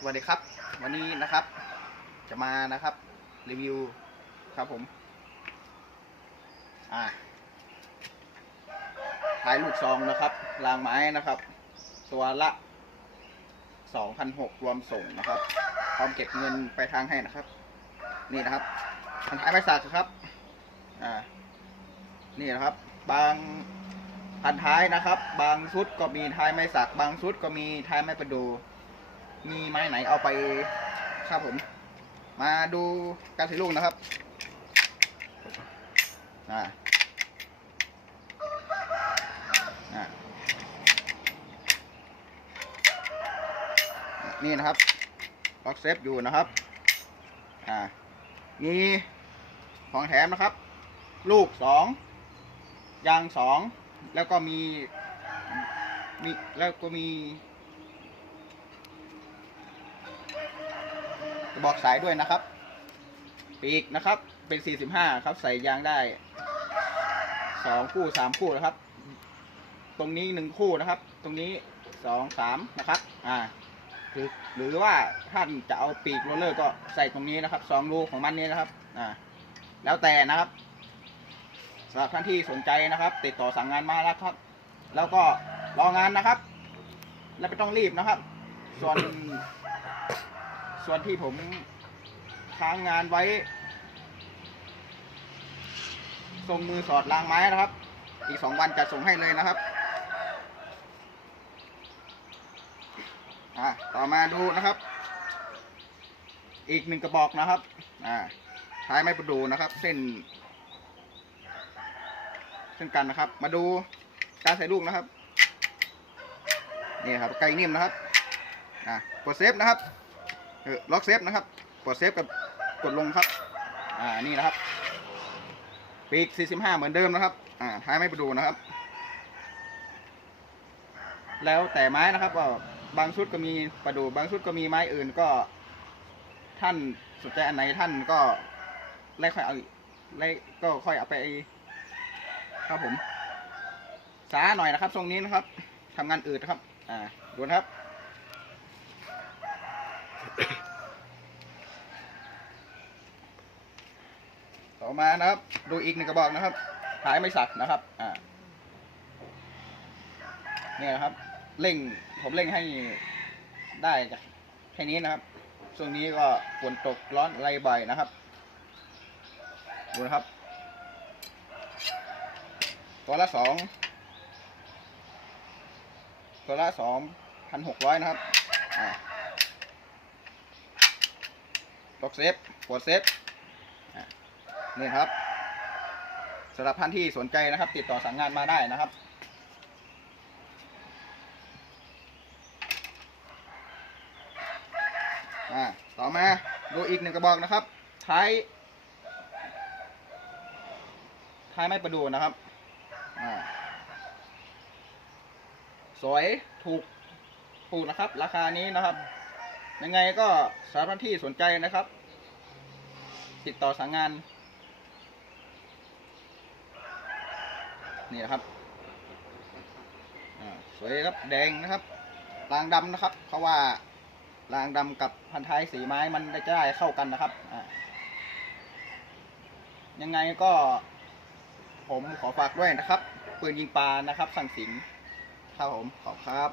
สวัสดีครับ วันนี้นะครับ จะมานะครับ รีวิวครับผม อ่าท้ายลูกซองนะครับรางไม้นะครับ ตัวละ2,006รวมส่งนะครับพร้อมเก็บเงินไปทางให้นะครับ นี่นะครับพันท้ายไม้สักครับ อ่า นี่นะครับ บางพันท้ายนะครับ บางชุดก็มีท้ายไม้สัก บางชุดก็มีท้ายไม้ประดู มีไม้ไหนเอาไปครับผม มาดูการสีลูกนะครับอ่านี่นะครับล็อกเซฟอยู่นะครับ อ่า มีของแถมนะครับ ลูกสองยางสองแล้วก็มีมีแล้วก็มี ระบอกสายด้วยนะครับ ปีกนะครับเป็น 45 ครับ ใส่ยางได้ 2 คู่ 3 คู่นะครับ ตรงนี้ 1 คู่นะครับ ตรงนี้ 2 3 นะครับ อ่าหรือหรือว่าท่านจะเอาปีกโรลเลอร์ก็ใส่ตรงนี้นะครับ2รูของมันนี้นะครับอ่าแล้วแต่นะครับสำหรับท่านที่สนใจนะครับ ติดต่อสั่งงานมาแล้วครับ แล้วก็รองานนะครับ และไม่ต้องรีบนะครับ ส่วน ส่วนที่ผมค้างงานไว้ส่งมือสอดรางไม้นะครับ อีกสองวันจะส่งให้เลยนะครับอ่าต่อมาดูนะครับ อีกหนึ่งกระบอกนะครับอ่าท้ายไม้ประดูนะครับ เส้นเช่นกันนะครับ มาดูการใส่ลูกนะครับนี่ครับไก่นิ่มนะครับอ่ากดเซฟนะครับ เออล็อกเซฟนะครับกดเซฟกับกดลงครับ อ่านี่นะครับ ปีก 45 เหมือนเดิมนะครับ อ่าท้ายไม่ไปดูนะครับ แล้วแต่ไม้นะครับว่าบางชุดก็มีประดูบางชุดก็มีไม้อื่นก็ ท่านสนใจอันไหนท่านก็ไล่ค่อยเอาไล่ก็ค่อยเอาไปครับผมช้าหน่อยนะครับ ทรงนี้นะครับทำงานอื่นนะครับ อ่าดูนะครับ ต่อมานะครับ ดูอีกหนึ่งกระบอกนะครับท้ายไม่สักนะครับ อ่าเนี่ยนะครับ เร่งผมเร่งให้ได้จากแค่นี้นะครับช่วงนี้ก็ฝนตกร้อนไรบ่อยนะครับ ดูนะครับ ตัวละสองตัวละสองพันหกร้อยนะครับอ่าตกเซฟกดเซฟ นี่ครับสำหรับท่านที่สนใจนะครับ ติดต่อสั่งงานมาได้นะครับ ต่อมาดูอีกหนึ่งกระบอกนะครับ ท้าย ท้ายไม่ประดูนะครับ สวยถูกถูกนะครับ ราคานี้นะครับ ยังไงก็สำหรับท่านที่สนใจนะครับ ติดต่อสั่งงาน นี่นะครับสวยครับแดงนะครับรางดำนะครับ เพราะว่ารางดำกับพันท้ายสีไม้มันจะได้เข้ากันนะครับยังไงก็ ผมขอฝากด้วยนะครับปืนยิงปลานะครับ สั่งสินครับผมขอบครับ